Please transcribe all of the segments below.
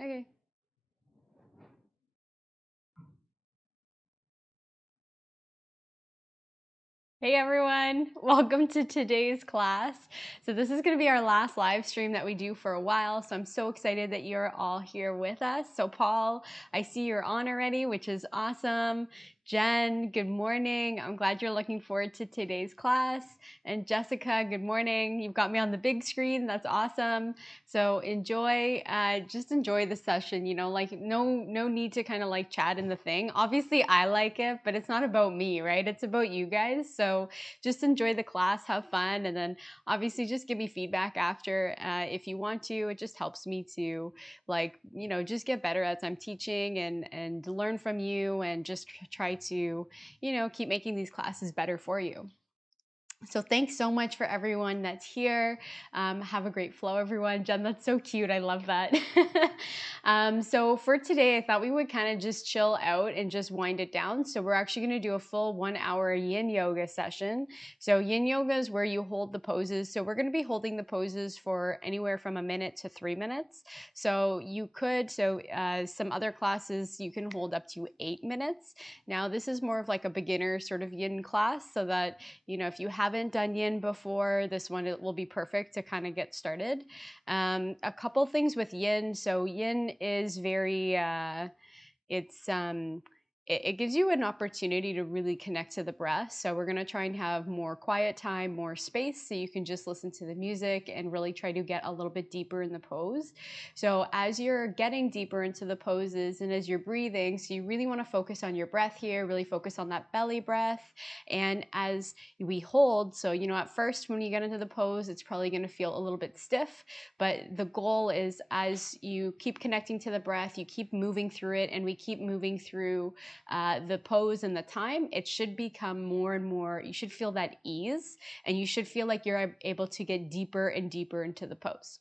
Okay. Hey everyone, welcome to today's class. So this is going to be our last live stream that we do for a while, so I'm so excited that you're all here with us. So Paul, I see you're on already, which is awesome. Jen, good morning. I'm glad you're looking forward to today's class. And Jessica, good morning. You've got me on the big screen. That's awesome. So enjoy, just enjoy the session, you know, like no need to kind of like chat in the thing. Obviously I like it, but it's not about me, right? It's about you guys. So just enjoy the class, have fun, and then obviously just give me feedback after if you want to. It just helps me to like, you know, just get better as I'm teaching and learn from you and just try to, you know, keep making these classes better for you. So thanks so much for everyone that's here. Have a great flow, everyone. Jen, that's so cute. I love that. So for today, I thought we would kind of just chill out and just wind it down. So we're actually going to do a full 1 hour yin yoga session. So yin yoga is where you hold the poses. So we're going to be holding the poses for anywhere from 1 minute to 3 minutes. So you could, some other classes, you can hold up to 8 minutes. Now this is more of like a beginner sort of yin class, so that, you know, if you haven't done yin before, this one will be perfect to kind of get started. A couple things with yin. So yin is very, it gives you an opportunity to really connect to the breath. So we're going to try and have more quiet time, more space, so you can just listen to the music and really try to get a little bit deeper in the pose. So as you're getting deeper into the poses and as you're breathing, so you really want to focus on your breath here, really focus on that belly breath. And as we hold, so, you know, at first when you get into the pose, it's probably going to feel a little bit stiff, but the goal is as you keep connecting to the breath, you keep moving through it, and we keep moving through the pose and the time, it should become more and more, you should feel that ease, and you should feel like you're able to get deeper and deeper into the pose.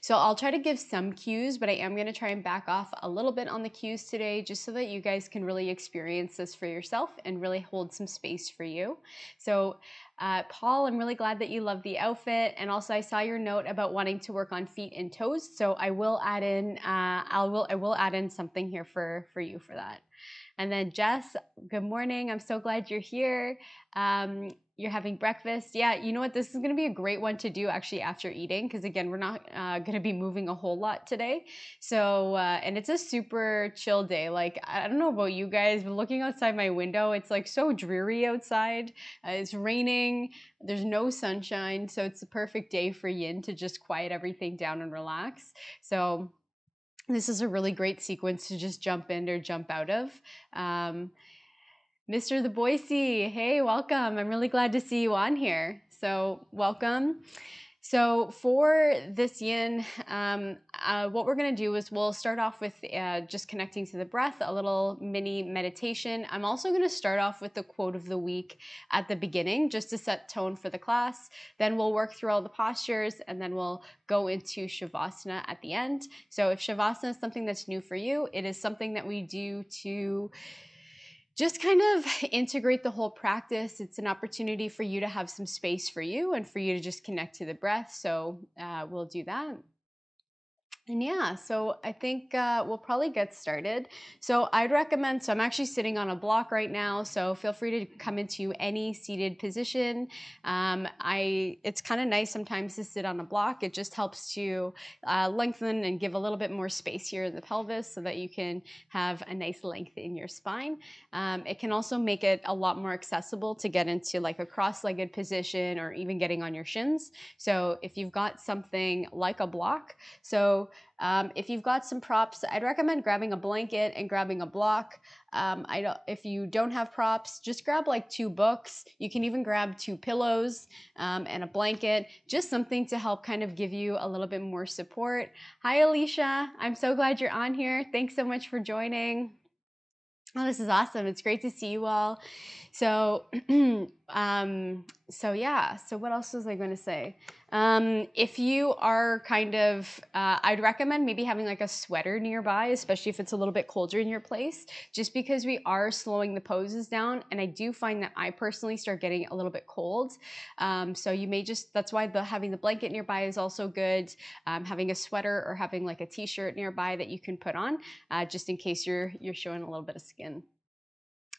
So I'll try to give some cues, but I am going to try and back off a little bit on the cues today, just so that you guys can really experience this for yourself and really hold some space for you. So Paul, I'm really glad that you love the outfit, and also I saw your note about wanting to work on feet and toes. So I will add in, I will add in something here for you for that. And then Jess, good morning. I'm so glad you're here. You're having breakfast. Yeah, you know what? This is going to be a great one to do actually after eating, because again, we're not going to be moving a whole lot today. So, and it's a super chill day. Like, I don't know about you guys, but looking outside my window, it's like so dreary outside. It's raining. There's no sunshine. So it's the perfect day for yin to just quiet everything down and relax. So this is a really great sequence to just jump in or jump out of. Mr. The Boise, hey, welcome. I'm really glad to see you on here. So welcome. So for this yin, what we're going to do is we'll start off with just connecting to the breath, a little mini meditation. I'm also going to start off with the quote of the week at the beginning, just to set tone for the class. Then we'll work through all the postures, and then we'll go into Shavasana at the end. So if Shavasana is something that's new for you, it is something that we do to just kind of integrate the whole practice. It's an opportunity for you to have some space for you and for you to just connect to the breath. So we'll do that. And yeah, so I think we'll probably get started. So I'd recommend, so I'm actually sitting on a block right now, so feel free to come into any seated position. It's kind of nice sometimes to sit on a block. It just helps to lengthen and give a little bit more space here in the pelvis, so that you can have a nice length in your spine. It can also make it a lot more accessible to get into like a cross-legged position, or even getting on your shins. So if you've got something like a block, so if you've got some props, I'd recommend grabbing a blanket and grabbing a block. If you don't have props, just grab like 2 books. You can even grab 2 pillows and a blanket, just something to help kind of give you a little bit more support. Hi, Alicia. I'm so glad you're on here. Thanks so much for joining. Oh, this is awesome. It's great to see you all. So So yeah, so what else was I going to say? If you are kind of, I'd recommend maybe having like a sweater nearby, especially if it's a little bit colder in your place, just because we are slowing the poses down. And I do find that I personally start getting a little bit cold. So you may just, that's why having the blanket nearby is also good. Having a sweater or having like a t-shirt nearby that you can put on, just in case you're showing a little bit of skin.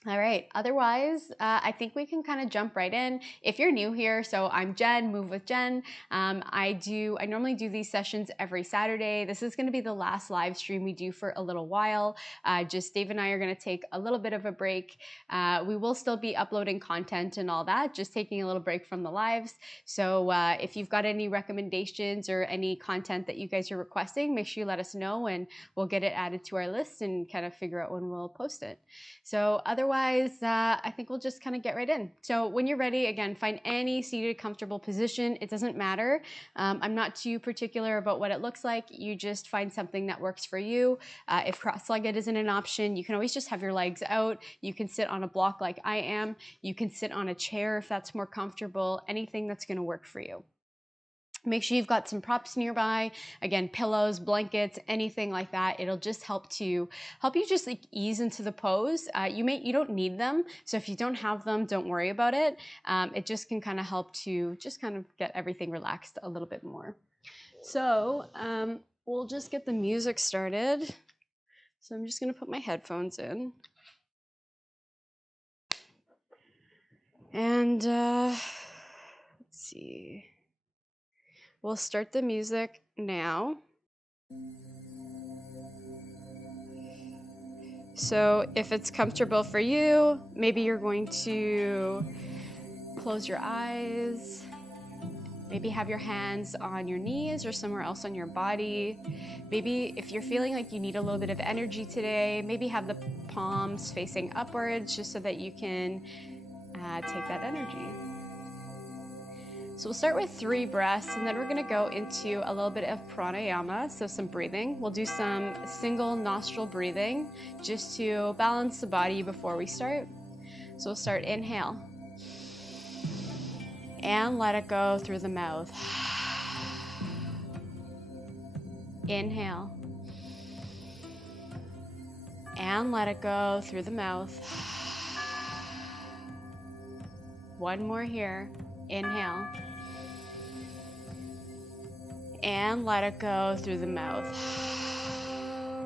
All right, otherwise, I think we can kind of jump right in. If you're new here, so I'm Jen, Move with Jen. I normally do these sessions every Saturday. This is gonna be the last live stream we do for a little while. Just Dave and I are gonna take a little bit of a break. We will still be uploading content and all that, just taking a little break from the lives. So if you've got any recommendations or any content that you guys are requesting, make sure you let us know and we'll get it added to our list and kind of figure out when we'll post it. So otherwise, I think we'll just kind of get right in. So when you're ready, again, find any seated comfortable position. It doesn't matter. I'm not too particular about what it looks like. You just find something that works for you. If cross-legged isn't an option, you can always just have your legs out. You can sit on a block like I am. You can sit on a chair if that's more comfortable. Anything that's going to work for you. Make sure you've got some props nearby. Again, pillows, blankets, anything like that. It'll just help you just like ease into the pose. You don't need them. So if you don't have them, don't worry about it. It just can kind of help to just kind of get everything relaxed a little bit more. So we'll just get the music started. So I'm just gonna put my headphones in. And let's see. We'll start the music now. So if it's comfortable for you, maybe you're going to close your eyes, maybe have your hands on your knees or somewhere else on your body. Maybe if you're feeling like you need a little bit of energy today, maybe have the palms facing upwards just so that you can take that energy. So we'll start with 3 breaths and then we're gonna go into a little bit of pranayama, so some breathing. We'll do some single nostril breathing just to balance the body before we start. So we'll start, inhale. And let it go through the mouth. Inhale. And let it go through the mouth. One more here, inhale. And let it go through the mouth.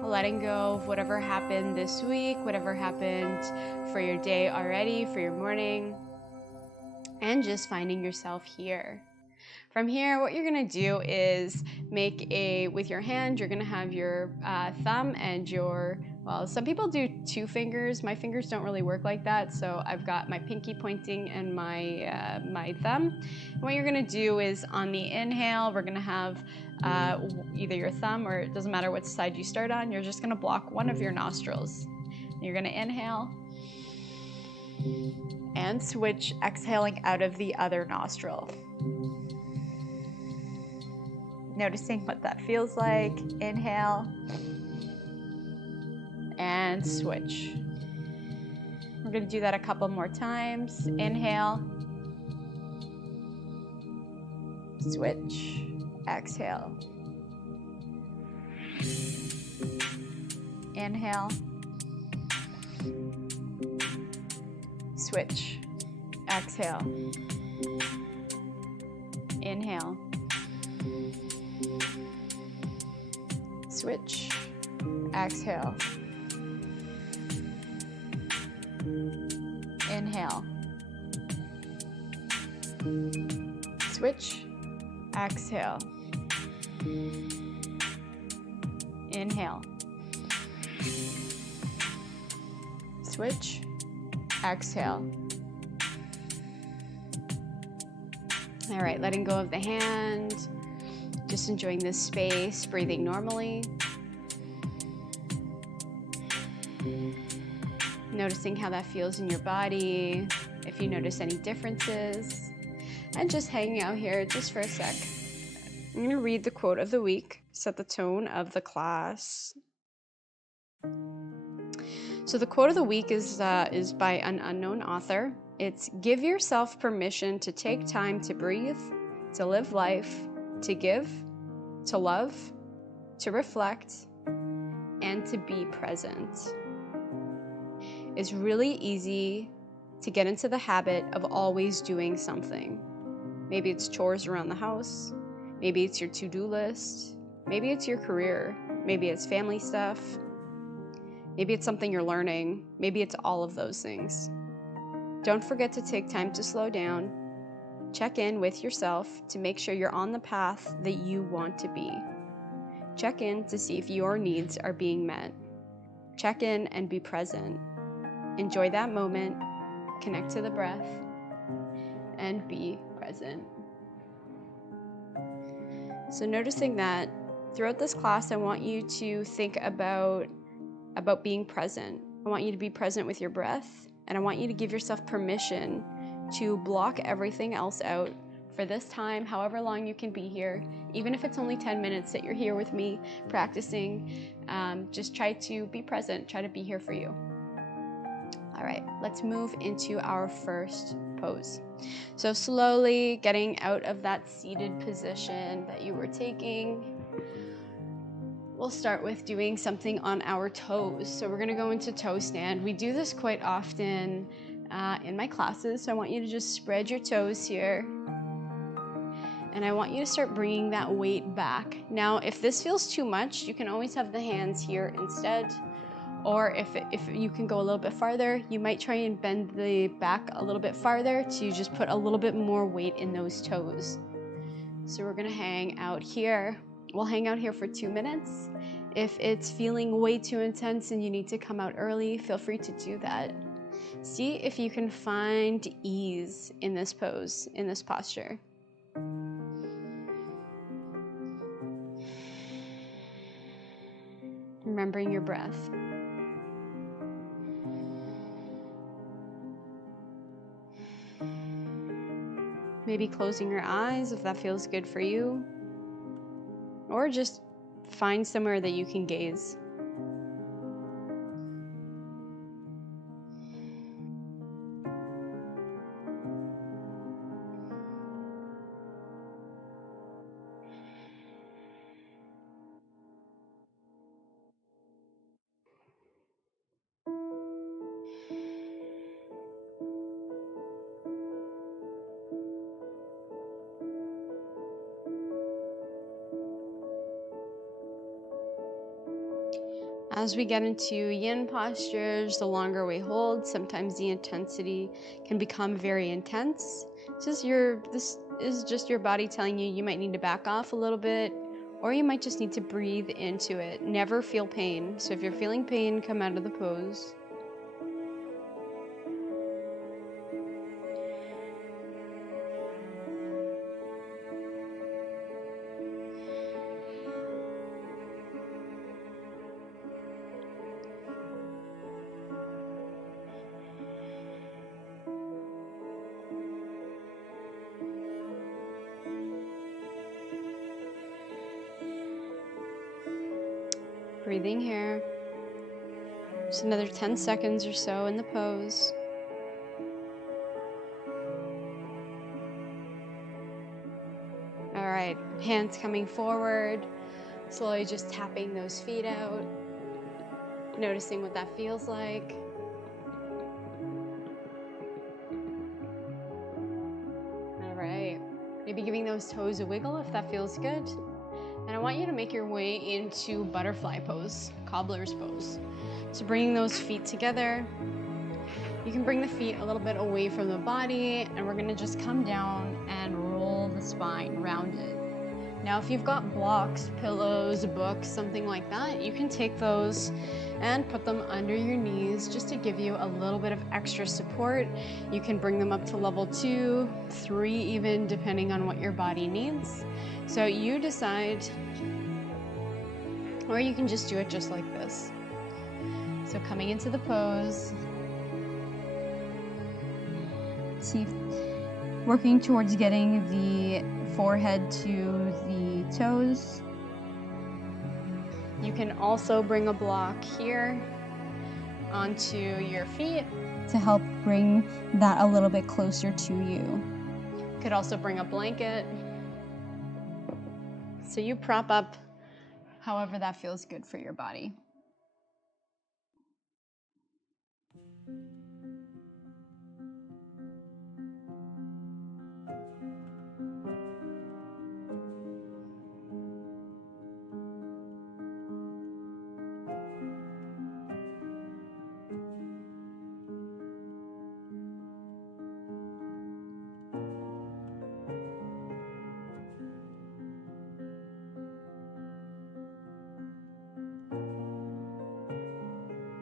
Letting go of whatever happened this week, whatever happened for your day already, for your morning, and just finding yourself here. From here, what you're gonna do is with your hand, you're gonna have your thumb and well, some people do 2 fingers. My fingers don't really work like that, so I've got my pinky pointing and my thumb. And what you're gonna do is on the inhale, we're gonna have either your thumb, or it doesn't matter what side you start on, you're just gonna block one of your nostrils. You're gonna inhale and switch, exhaling out of the other nostril. Noticing what that feels like. Inhale and switch. We're going to do that a couple more times. Inhale, switch, exhale. Inhale, switch, exhale. Inhale, switch, exhale. Inhale, switch, exhale. Inhale, switch, exhale. All right, letting go of the hand, just enjoying this space, breathing normally. Noticing how that feels in your body, if you notice any differences, and just hanging out here just for a sec. I'm going to read the quote of the week, set the tone of the class. So the quote of the week is by an unknown author. It's give yourself permission to take time to breathe, to live life, to give, to love, to reflect, and to be present. It's really easy to get into the habit of always doing something. Maybe it's chores around the house, maybe it's your to-do list, maybe it's your career, maybe it's family stuff, maybe it's something you're learning, maybe it's all of those things. Don't forget to take time to slow down, check in with yourself to make sure you're on the path that you want to be. Check in to see if your needs are being met. Check in and be present. Enjoy that moment, connect to the breath, and be present. So noticing that throughout this class, I want you to think about being present. I want you to be present with your breath, and I want you to give yourself permission to block everything else out for this time, however long you can be here. Even if it's only 10 minutes that you're here with me practicing, just try to be present, try to be here for you. All right, let's move into our first pose. So slowly getting out of that seated position that you were taking. We'll start with doing something on our toes. So we're gonna go into toe stand. We do this quite often in my classes. So I want you to just spread your toes here. And I want you to start bringing that weight back. Now, if this feels too much, you can always have the hands here instead. Or if you can go a little bit farther, you might try and bend the back a little bit farther to just put a little bit more weight in those toes. So we're gonna hang out here. We'll hang out here for 2 minutes. If it's feeling way too intense and you need to come out early, feel free to do that. See if you can find ease in this pose, in this posture. Remembering your breath. Maybe closing your eyes if that feels good for you. Or just find somewhere that you can gaze. As we get into yin postures, the longer we hold, sometimes the intensity can become very intense. This is just your body telling you you might need to back off a little bit, or you might just need to breathe into it. Never feel pain. So if you're feeling pain, come out of the pose. Breathing here. Just another 10 seconds or so in the pose. All right, hands coming forward, slowly just tapping those feet out, noticing what that feels like. All right, maybe giving those toes a wiggle if that feels good. And I want you to make your way into butterfly pose, cobbler's pose. So bringing those feet together, you can bring the feet a little bit away from the body, and we're gonna just come down and roll the spine, round it. Now, if you've got blocks, pillows, books, something like that, you can take those and put them under your knees just to give you a little bit of extra support. You can bring them up to level 2, 3 even, depending on what your body needs. So you decide, or you can just do it just like this. So coming into the pose, see, working towards getting the forehead to the toes. You can also bring a block here onto your feet to help bring that a little bit closer to you. Could also bring a blanket. So you prop up however that feels good for your body.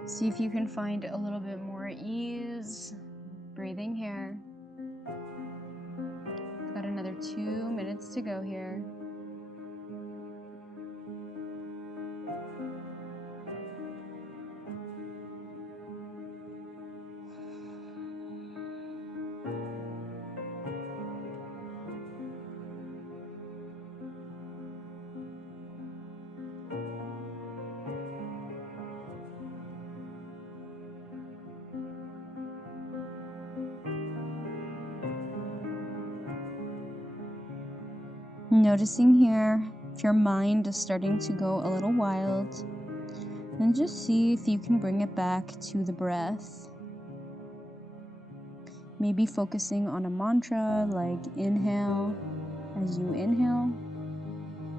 See if you can find a little bit more ease breathing here. We've got another 2 minutes to go here. Noticing here if your mind is starting to go a little wild, then just see if you can bring it back to the breath. Maybe focusing on a mantra like inhale as you inhale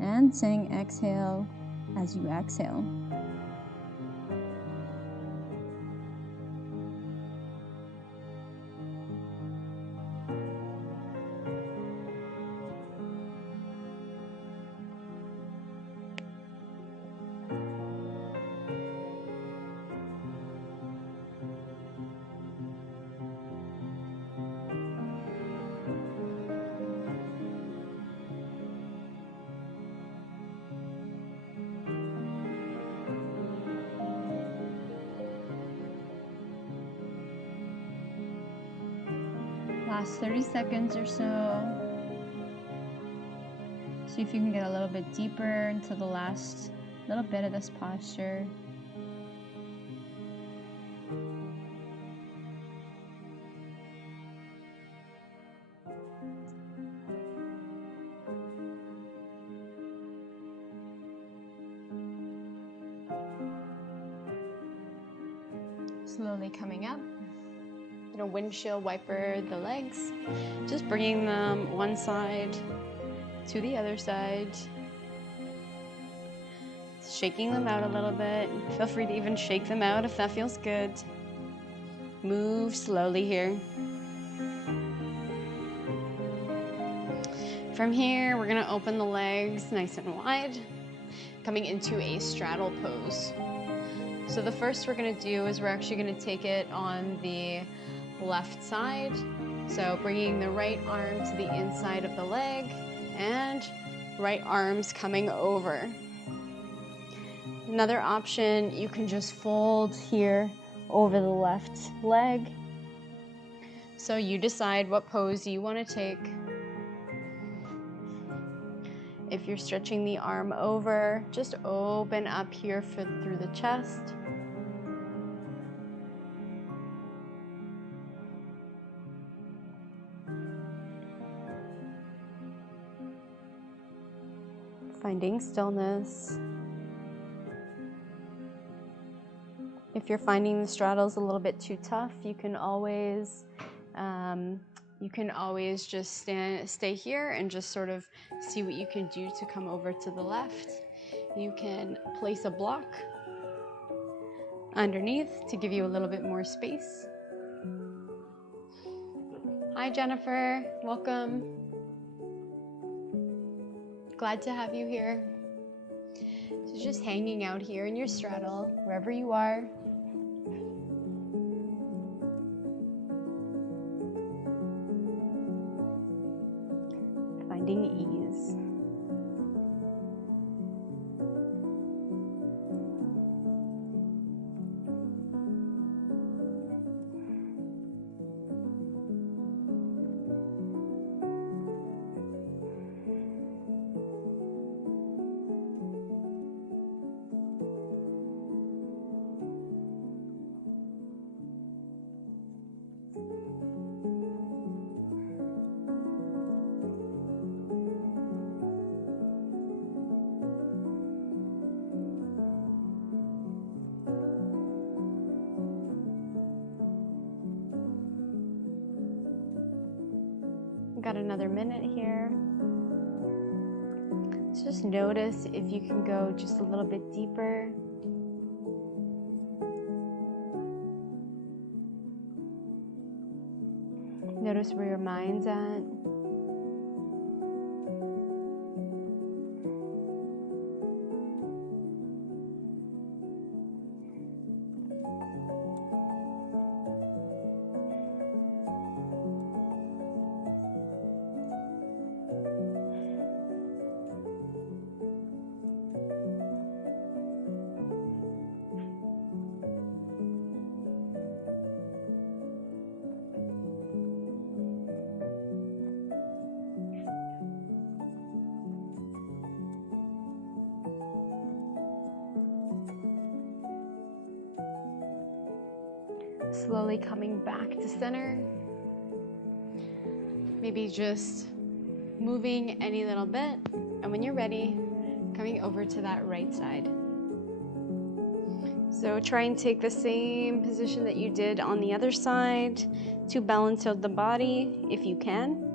and saying exhale as you exhale. Last 30 seconds or so. See if you can get a little bit deeper into the last little bit of this posture. Slowly coming up. Gonna windshield wiper the legs, just bringing them one side to the other side, shaking them out a little bit. Feel free to even shake them out if that feels good. Move slowly here. From here, we're gonna open the legs nice and wide, coming into a straddle pose. So the first we're gonna do is we're actually gonna take it on the left side. So bringing the right arm to the inside of the leg and right arms coming over. Another option, you can just fold here over the left leg. So you decide what pose you want to take. If you're stretching the arm over, just open up here through the chest. Finding stillness. If you're finding the straddles a little bit too tough, you can always just stay here and just sort of see what you can do to come over to the left. You can place a block underneath to give you a little bit more space. Hi Jennifer, welcome. Glad to have you here. So just hanging out here in your straddle, wherever you are. Finding ease. Got another minute here. So just notice if you can go just a little bit deeper. Notice where your mind's at. Slowly coming back to center. Maybe just moving any little bit. And when you're ready, coming over to that right side. So try and take the same position that you did on the other side to balance out the body if you can.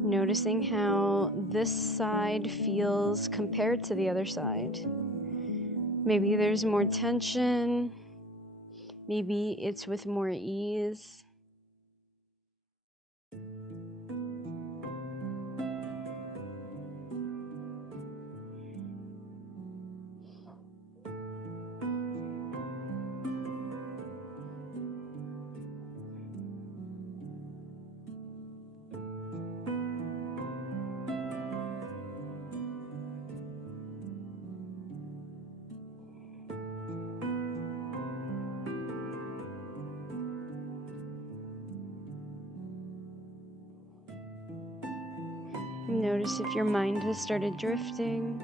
Noticing how this side feels compared to the other side. Maybe there's more tension. Maybe it's with more ease. Notice if your mind has started drifting.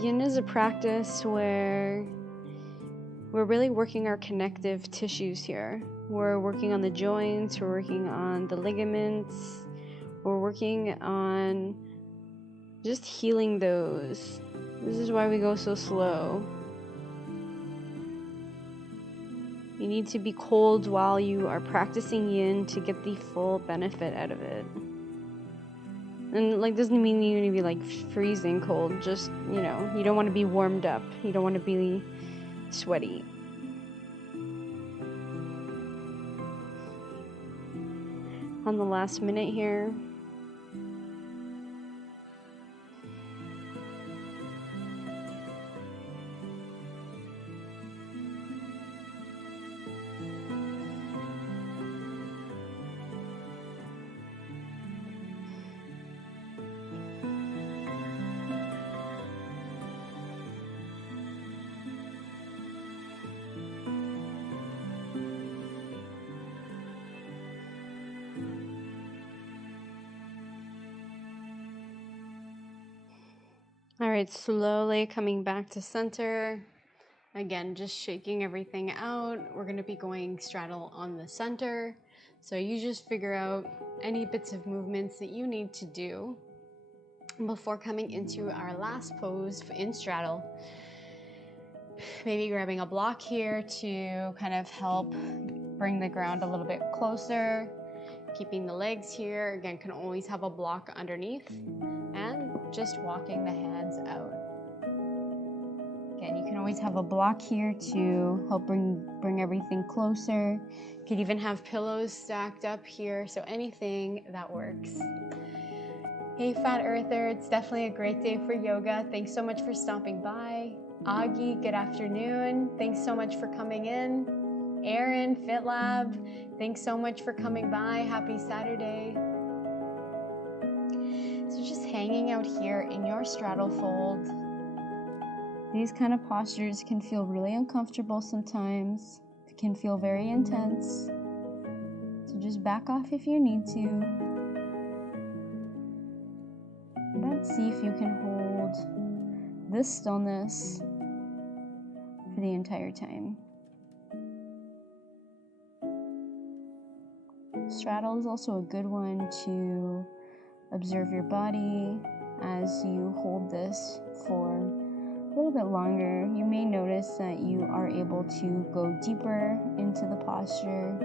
Yin is a practice where we're really working our connective tissues here. We're working on the joints, we're working on the ligaments, we're working on just healing those. This is why we go so slow. You need to be cold while you are practicing Yin to get the full benefit out of it. And doesn't mean you need to be freezing cold, just, you don't want to be warmed up. You don't want to be sweaty. On the last minute here. All right, slowly coming back to center. Again, just shaking everything out. We're going to be going straddle on the center. So you just figure out any bits of movements that you need to do before coming into our last pose in straddle. Maybe grabbing a block here to kind of help bring the ground a little bit closer. Keeping the legs here. Again, can always have a block underneath. And just walking the hands out. Again, you can always have a block here to help bring everything closer. You could even have pillows stacked up here, so anything that works. Hey Fat Earther, it's definitely a great day for yoga. Thanks so much for stopping by. Augie, good afternoon. Thanks so much for coming in. Aaron, FitLab, thanks so much for coming by. Happy Saturday. So just hanging out here in your straddle fold. These kind of postures can feel really uncomfortable sometimes. It can feel very intense. So just back off if you need to. But see if you can hold this stillness for the entire time. Straddle is also a good one to observe your body as you hold this for a little bit longer. You may notice that you are able to go deeper into the posture.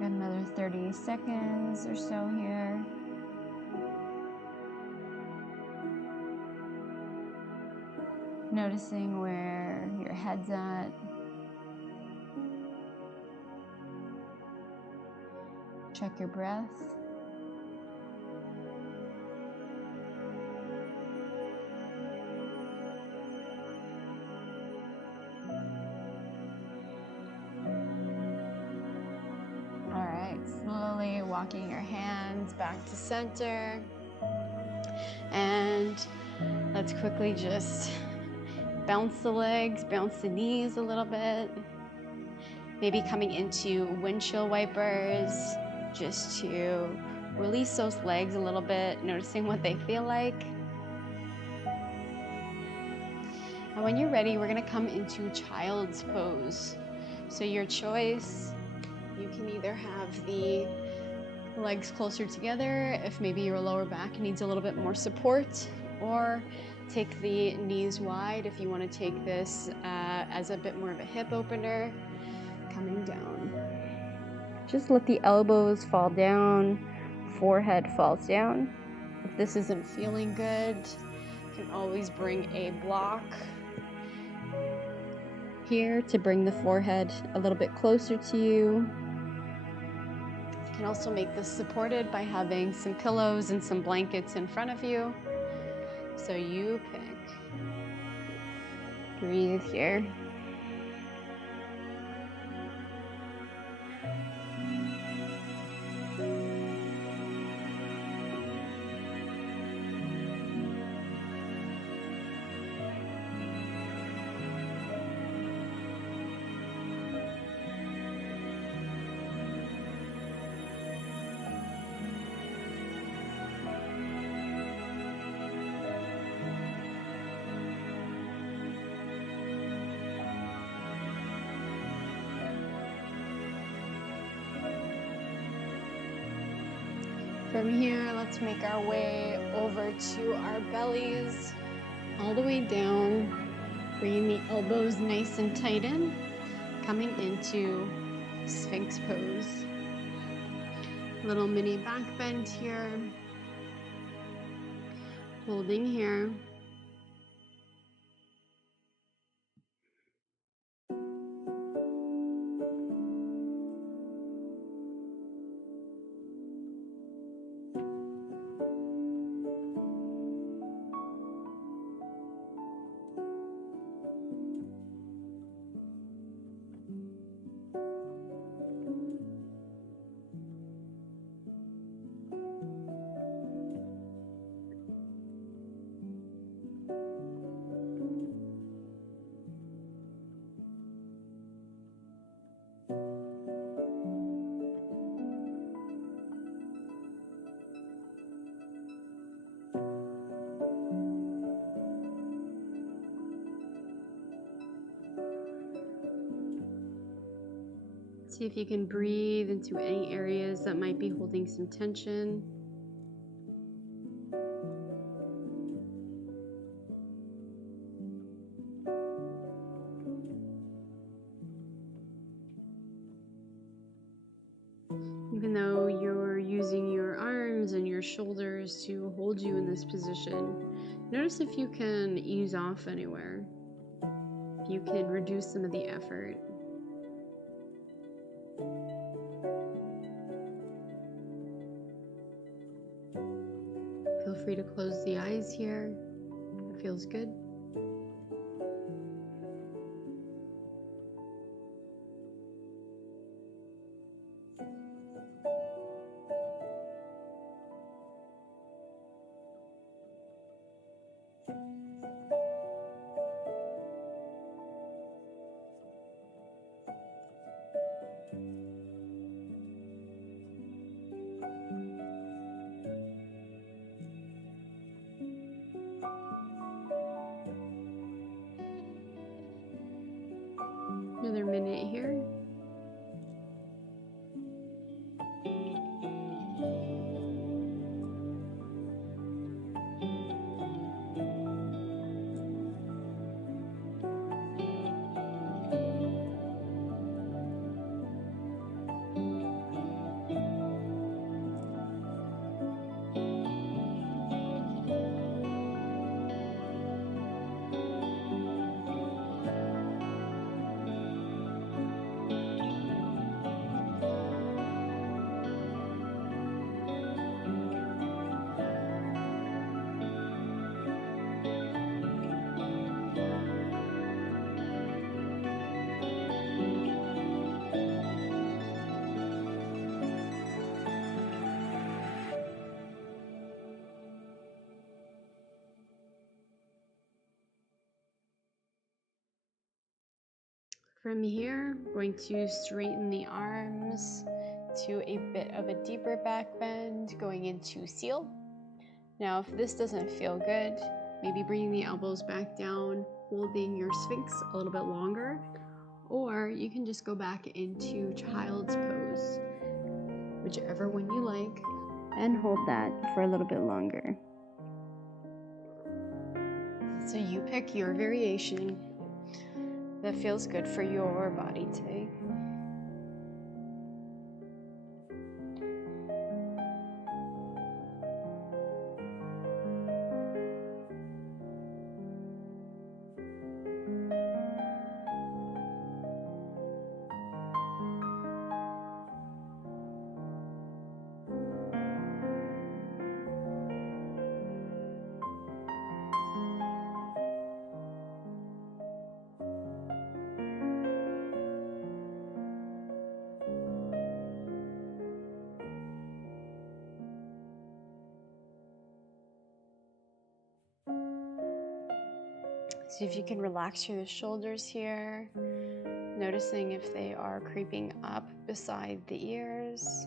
Another 30 seconds or so here. Noticing where your head's at. Check your breath. Slowly walking your hands back to center, and let's quickly just bounce the legs, bounce the knees a little bit, maybe coming into windshield wipers just to release those legs a little bit, noticing what they feel like. And when you're ready, we're going to come into child's pose. So your choice, you can either have the legs closer together if maybe your lower back needs a little bit more support, or take the knees wide if you want to take this as a bit more of a hip opener, coming down. Just let the elbows fall down, forehead falls down. If this isn't feeling good, you can always bring a block here to bring the forehead a little bit closer to you. You can also make this supported by having some pillows and some blankets in front of you. So you pick. Breathe here. From here, let's make our way over to our bellies, all the way down, bringing the elbows nice and tight in, coming into Sphinx pose. Little mini back bend here, holding here. See if you can breathe into any areas that might be holding some tension. Even though you're using your arms and your shoulders to hold you in this position, notice if you can ease off anywhere, if you can reduce some of the effort. Feel free to close the eyes here. It feels good. Another minute here. From here, I'm going to straighten the arms to a bit of a deeper back bend, going into seal. Now, if this doesn't feel good, maybe bringing the elbows back down, holding your Sphinx a little bit longer, or you can just go back into child's pose, whichever one you like, and hold that for a little bit longer. So you pick your variation that feels good for your body today. See if you can relax through the shoulders here, noticing if they are creeping up beside the ears.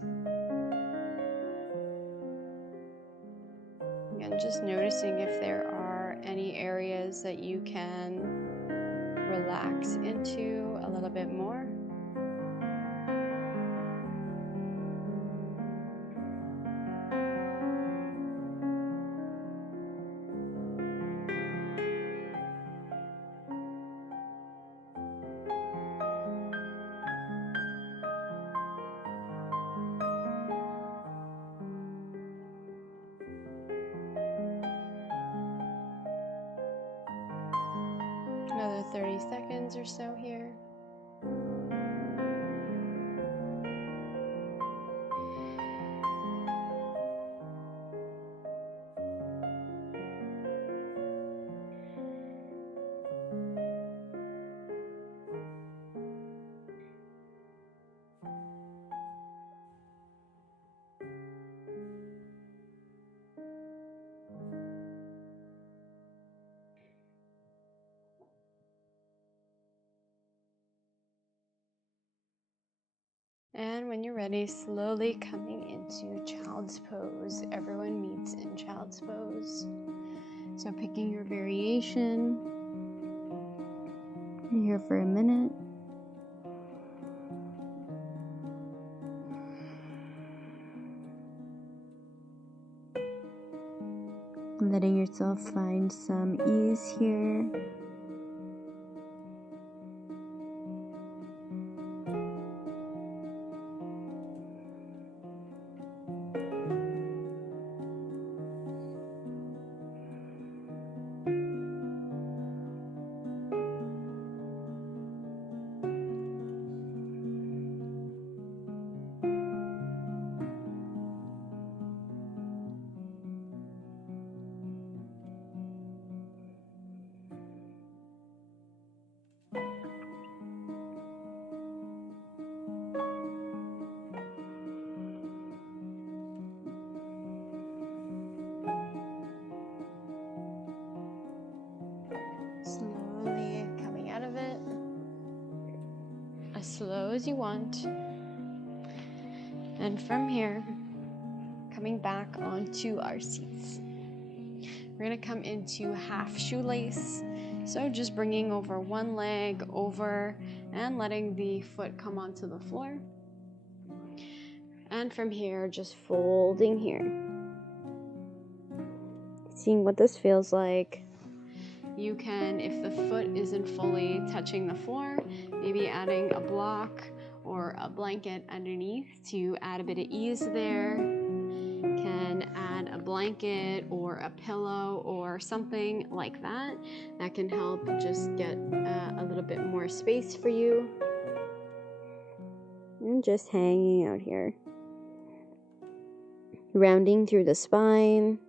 Again, just noticing if there are any areas that you can relax into a little bit more. Another 30 seconds or so here. And when you're ready, slowly coming into child's pose. Everyone meets in child's pose. So picking your variation. You're here for a minute. letting yourself find some ease here. Slowly coming out of it, as slow as you want. And from here, coming back onto our seats. We're gonna come into half shoelace. So just bringing over one leg over and letting the foot come onto the floor. And from here, just folding here. Seeing what this feels like. You can, if the foot isn't fully touching the floor, maybe adding a block or a blanket underneath to add a bit of ease there. Can add a blanket or a pillow or something like that. That can help just get a little bit more space for you. And just hanging out here. Rounding through the spine.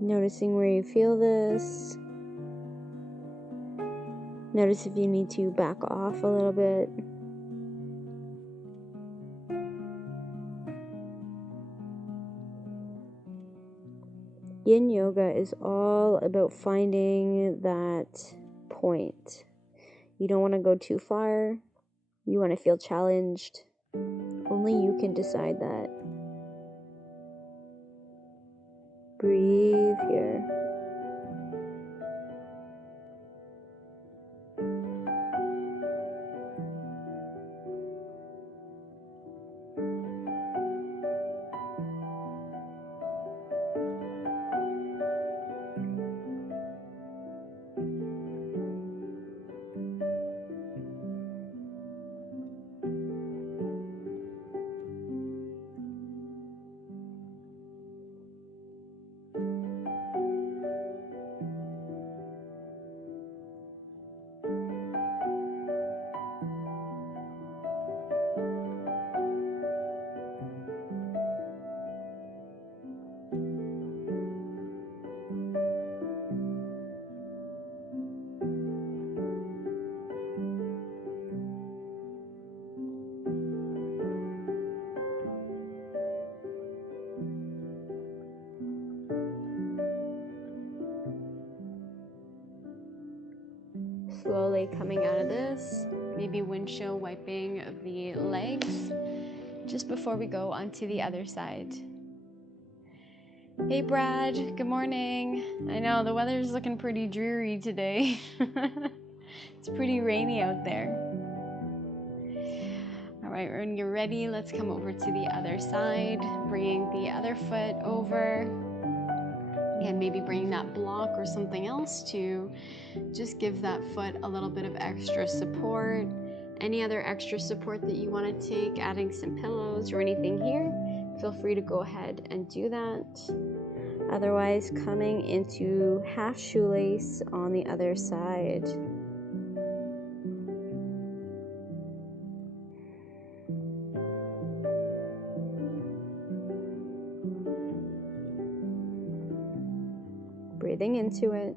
Noticing where you feel this. Notice if you need to back off a little bit. Yin yoga is all about finding that point. You don't want to go too far. You want to feel challenged. Only you can decide that. Breathe here. Slowly coming out of this, maybe windshield wiping the legs just before we go onto the other side. Hey Brad, good morning. I know the weather's looking pretty dreary today. It's pretty rainy out there. All right, when you're ready, let's come over to the other side, bringing the other foot over. And maybe bring that block or something else to just give that foot a little bit of extra support. Any other extra support that you want to take, adding some pillows or anything here, feel free to go ahead and do that. Otherwise, coming into half shoelace on the other side. Breathing into it.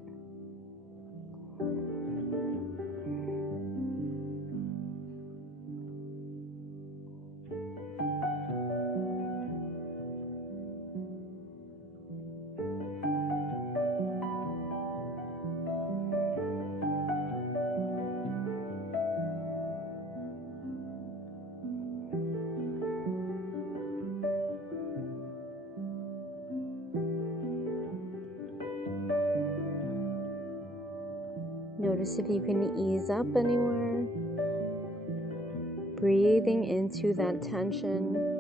Notice if you can ease up anywhere. Breathing into that tension.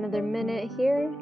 Another minute here.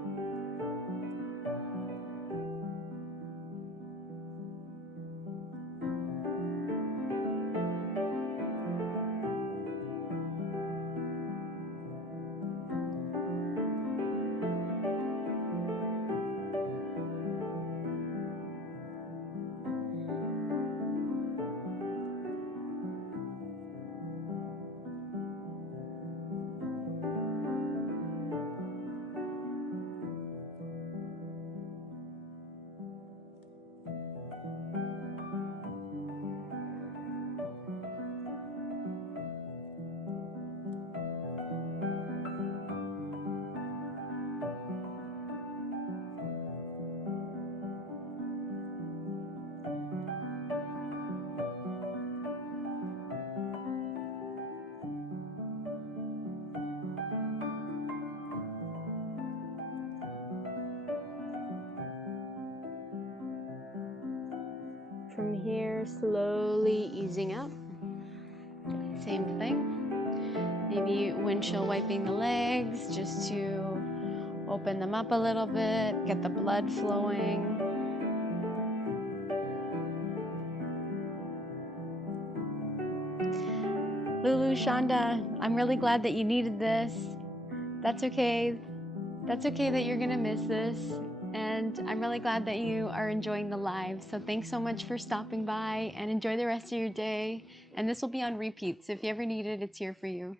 From here, slowly easing up. Same thing. Maybe windshield wiping the legs just to open them up a little bit, get the blood flowing. Lulu, Shonda, I'm really glad that you needed this. That's okay. That's okay that you're gonna miss this. And I'm really glad that you are enjoying the live. So thanks so much for stopping by and enjoy the rest of your day. And this will be on repeat. So if you ever need it, it's here for you.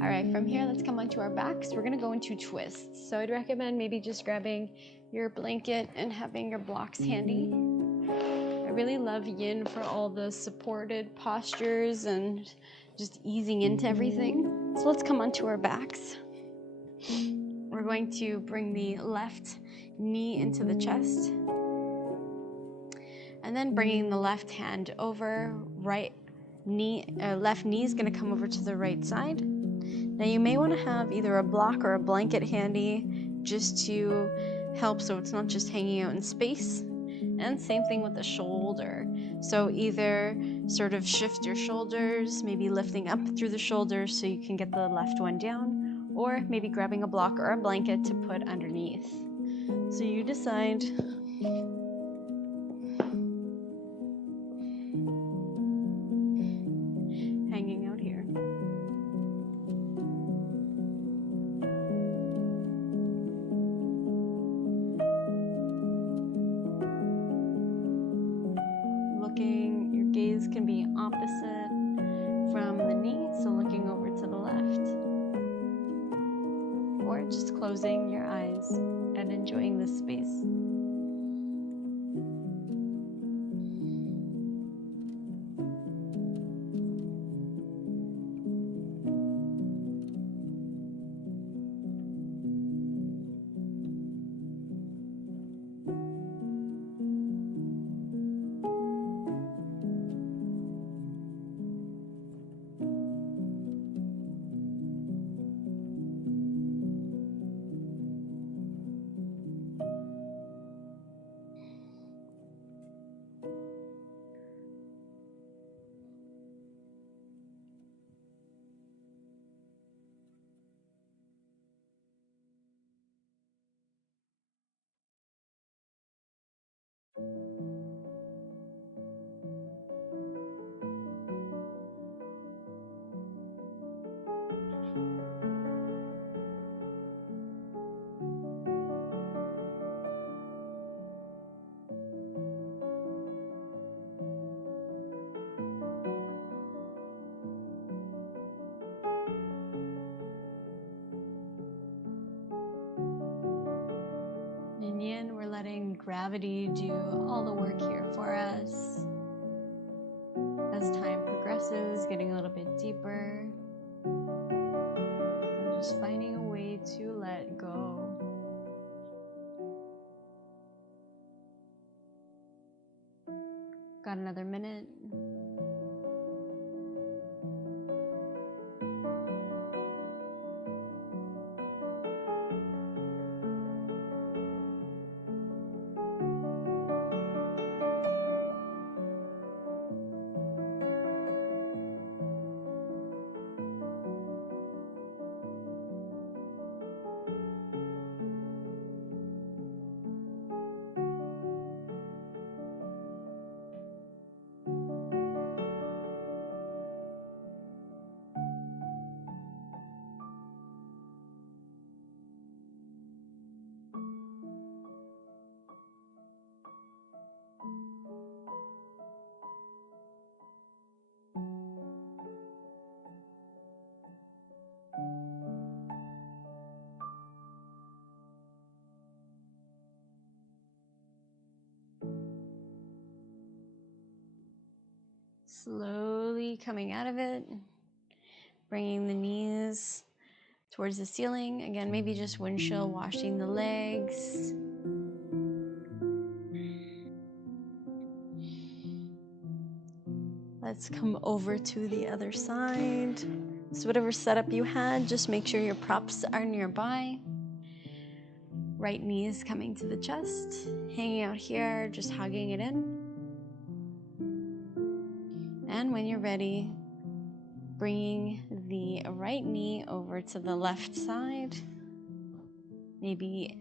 All right, from here, let's come onto our backs. We're gonna go into twists. So I'd recommend maybe just grabbing your blanket and having your blocks handy. I really love yin for all the supported postures and just easing into everything. So let's come onto our backs. We're going to bring the left knee into the chest. And then bringing the left hand over, left knee is gonna come over to the right side. Now you may wanna have either a block or a blanket handy just to help so it's not just hanging out in space. And same thing with the shoulder. So either sort of shift your shoulders, maybe lifting up through the shoulders so you can get the left one down, or maybe grabbing a block or a blanket to put underneath. So you decide. Hanging out here. Looking, your gaze can be opposite from the knee, so looking over to the left. Or just closing your eyes and enjoying this space. gravity do all the work here for us. As time progresses, getting a little bit deeper, and just finding a way to let go. Got another minute. Slowly coming out of it, bringing the knees towards the ceiling. Again, maybe just windshield washing the legs. Let's come over to the other side. So whatever setup you had, just make sure your props are nearby. Right knee is coming to the chest, hanging out here, just hugging it in. And when you're ready, bringing the right knee over to the left side. Maybe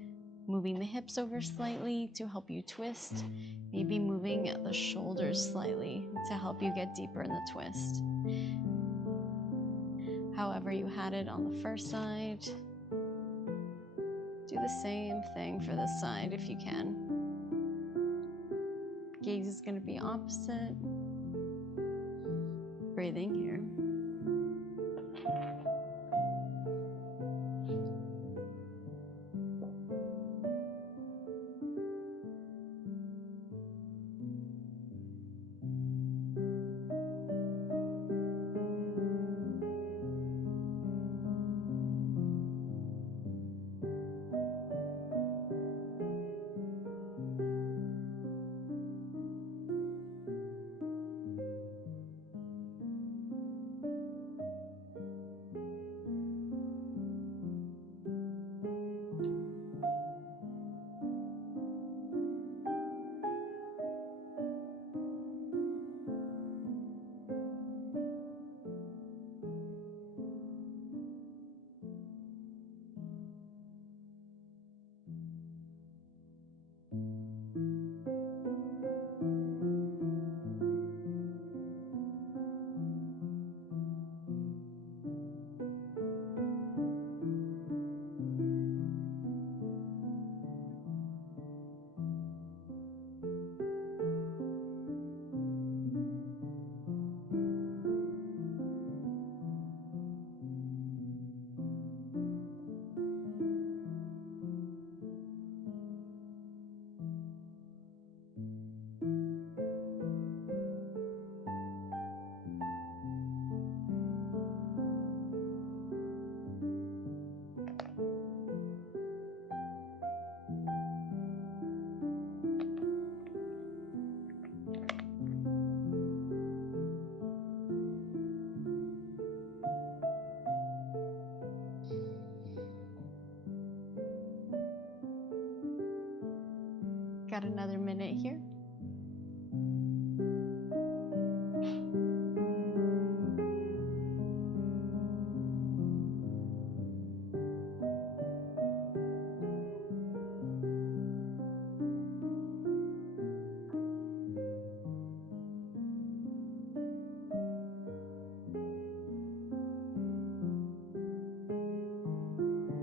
moving the hips over slightly to help you twist. Maybe moving the shoulders slightly to help you get deeper in the twist. However you had it on the first side, do the same thing for this side if you can. Gaze is going to be opposite. Breathing here. Got another minute here.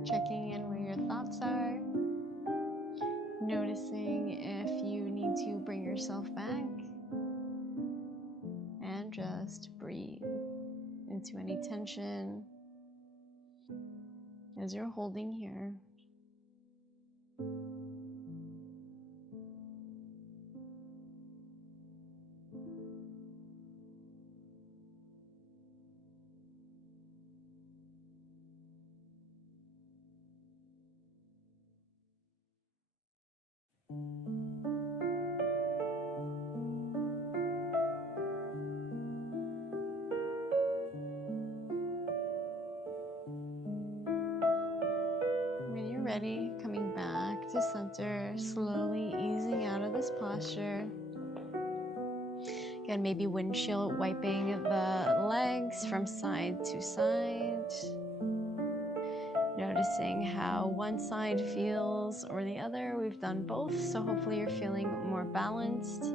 Checking in where your thoughts are. Noticing if you need to bring yourself back. And just breathe into any tension as you're holding here. When you're ready, coming back to center, slowly easing out of this posture. Again, maybe windshield wiping the legs from side to side. Noticing how one side feels or the other. We've done both, so hopefully you're feeling more balanced.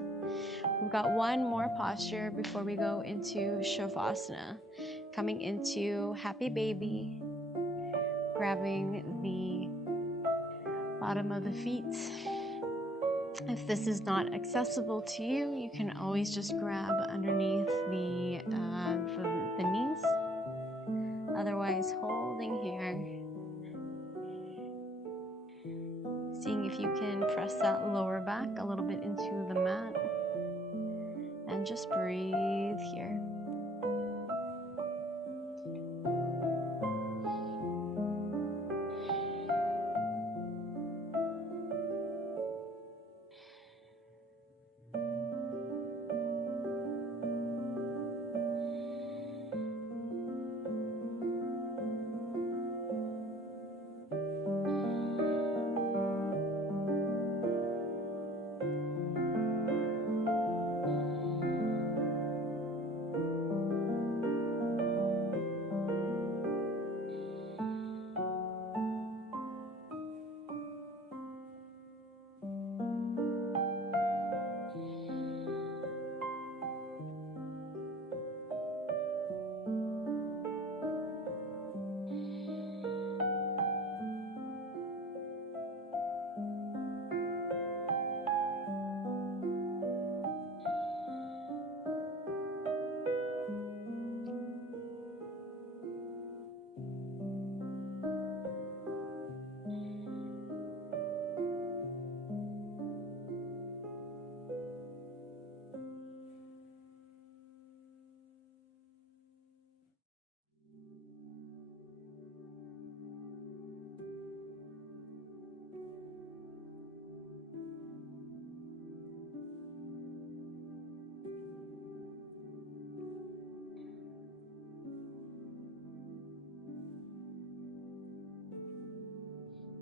We've got one more posture before we go into Shavasana. Coming into Happy Baby, grabbing the bottom of the feet. If this is not accessible to you, you can always just grab underneath the knees. Otherwise, holding here. Seeing if you can press that lower back a little bit into the mat. And just breathe here.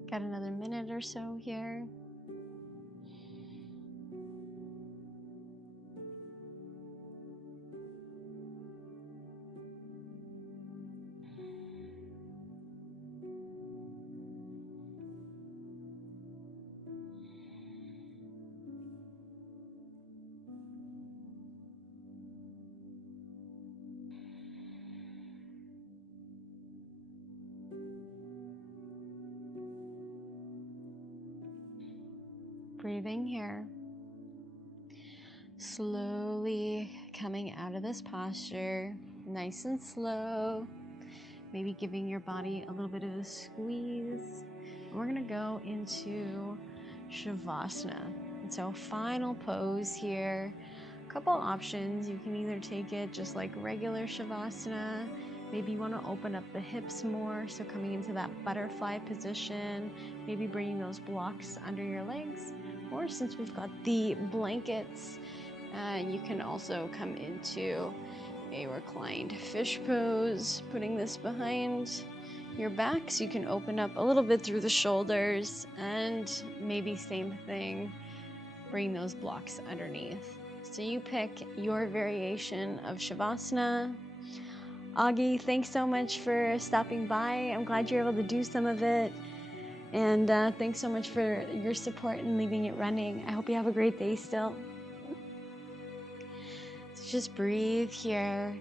Got another minute or so here. Breathing here. Slowly coming out of this posture, nice and slow. Maybe giving your body a little bit of a squeeze. We're gonna go into Shavasana. And so final pose here. A couple options. You can either take it just like regular Shavasana. Maybe you want to open up the hips more, so coming into that butterfly position, maybe bringing those blocks under your legs. Or since we've got the blankets, you can also come into a reclined fish pose, putting this behind your back so you can open up a little bit through the shoulders, and maybe same thing, bring those blocks underneath. So you pick your variation of Shavasana. Augie, thanks so much for stopping by. I'm glad you're able to do some of it. And thanks so much for your support and leaving it running. I hope you have a great day still. So just breathe here.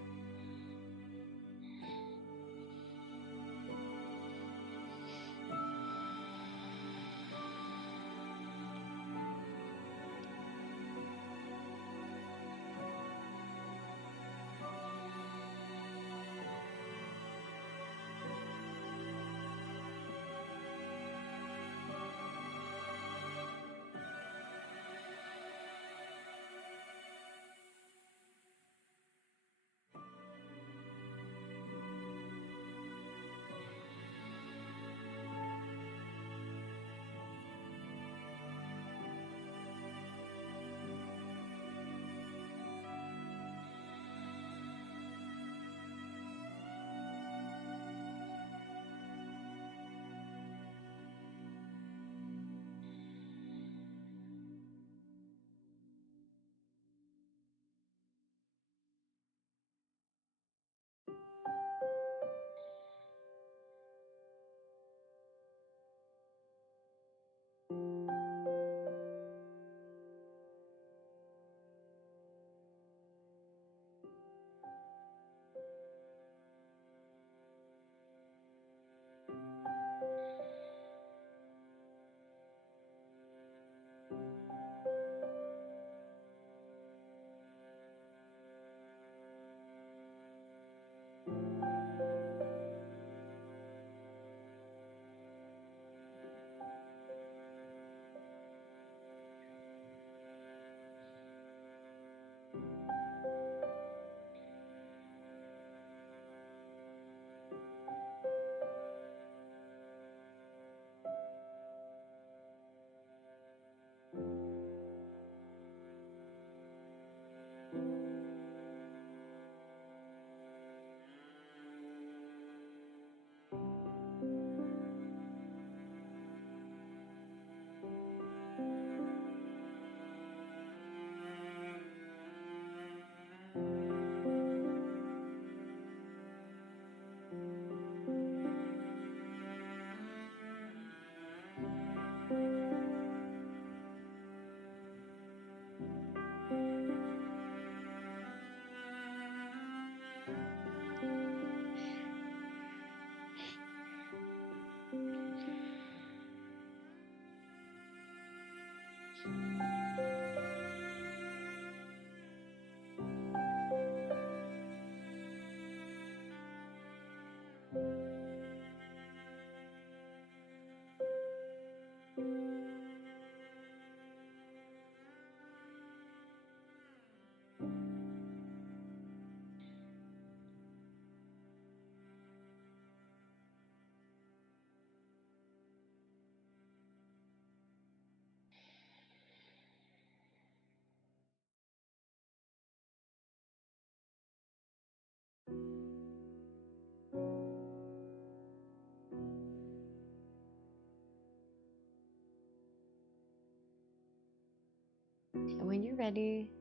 And when you're ready,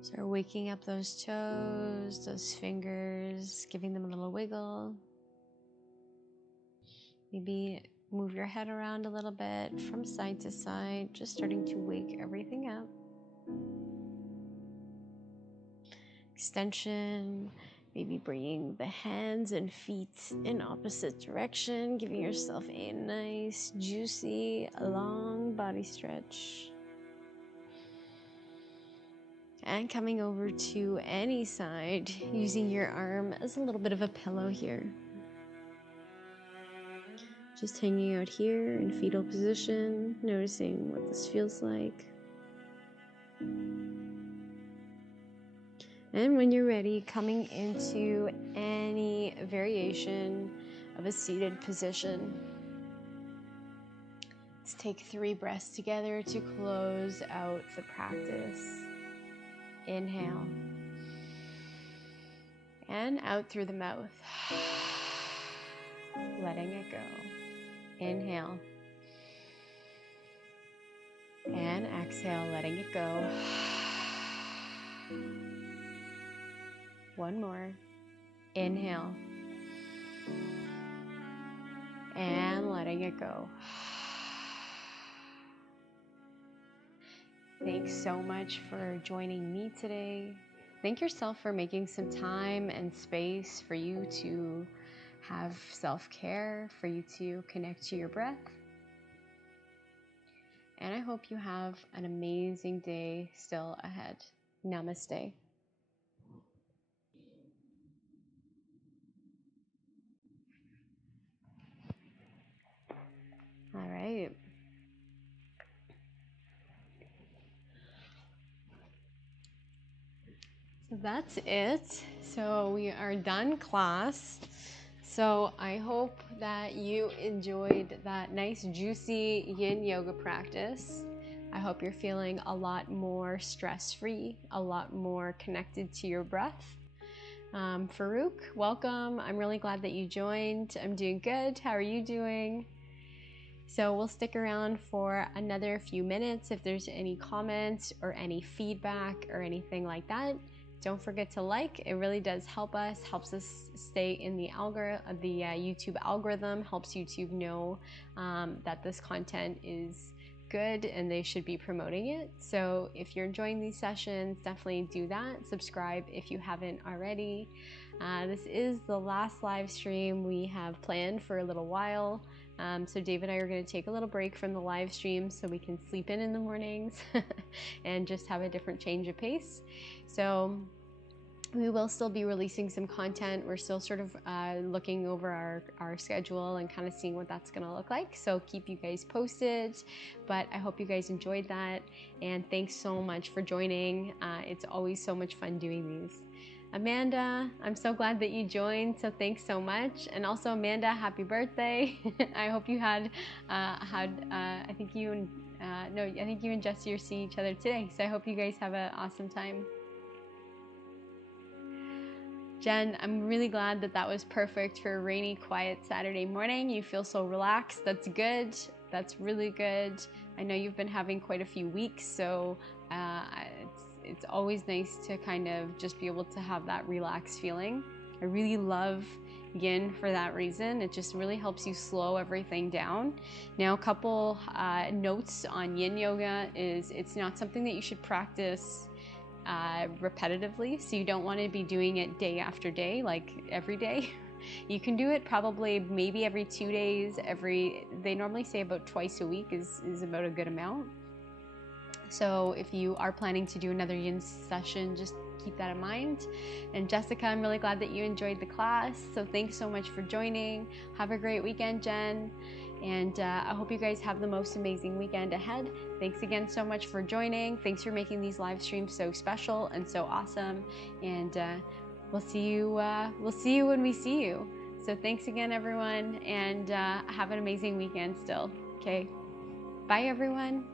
start waking up those toes, those fingers, giving them a little wiggle. Maybe move your head around a little bit from side to side, just starting to wake everything up. Extension, maybe bringing the hands and feet in opposite direction, giving yourself a nice, juicy, long body stretch. And coming over to any side, using your arm as a little bit of a pillow here. Just hanging out here in fetal position, noticing what this feels like. And when you're ready, coming into any variation of a seated position. Let's take 3 breaths together to close out the practice. Inhale. And out through the mouth. Letting it go. Inhale. And exhale, letting it go. One more. Inhale. And letting it go. Thanks so much for joining me today. Thank yourself for making some time and space for you to have self-care, for you to connect to your breath. And I hope you have an amazing day still ahead. Namaste. All right. So that's it. So we are done class. So I hope that you enjoyed that nice juicy yin yoga practice. I hope you're feeling a lot more stress-free, a lot more connected to your breath. Farouk, welcome. I'm really glad that you joined. I'm doing good. How are you doing? So we'll stick around for another few minutes. If there's any comments or any feedback or anything like that, don't forget to like. It really does help us, helps us stay in the YouTube algorithm, helps YouTube know that this content is good and they should be promoting it. So if you're enjoying these sessions, definitely do that. Subscribe if you haven't already. This is the last live stream we have planned for a little while. So Dave and I are going to take a little break from the live stream so we can sleep in the mornings and just have a different change of pace. So we will still be releasing some content. We're still sort of looking over our schedule and kind of seeing what that's going to look like. So keep you guys posted. But I hope you guys enjoyed that. And thanks so much for joining. It's always so much fun doing these. Amanda, I'm so glad that you joined, so thanks so much. And also Amanda, happy birthday. I hope you had I think you and no, I think you and Jesse are seeing each other today. So I hope you guys have an awesome time. Jen, I'm really glad that that was perfect for a rainy, quiet Saturday morning. You feel so relaxed. That's good. That's really good. I know you've been having quite a few weeks, so it's always nice to kind of just be able to have that relaxed feeling. I really love Yin for that reason. It just really helps you slow everything down. Now, a couple notes on Yin yoga is it's not something that you should practice repetitively, so you don't want to be doing it day after day, like every day. You can do it probably maybe every 2 days. They normally say about twice a week is about a good amount. So if you are planning to do another Yin session, just keep that in mind. And Jessica, I'm really glad that you enjoyed the class. So thanks so much for joining. Have a great weekend, Jen. And I hope you guys have the most amazing weekend ahead. Thanks again so much for joining. Thanks for making these live streams so special and so awesome. And we'll see you when we see you. So thanks again, everyone, and have an amazing weekend still. Okay, bye, everyone.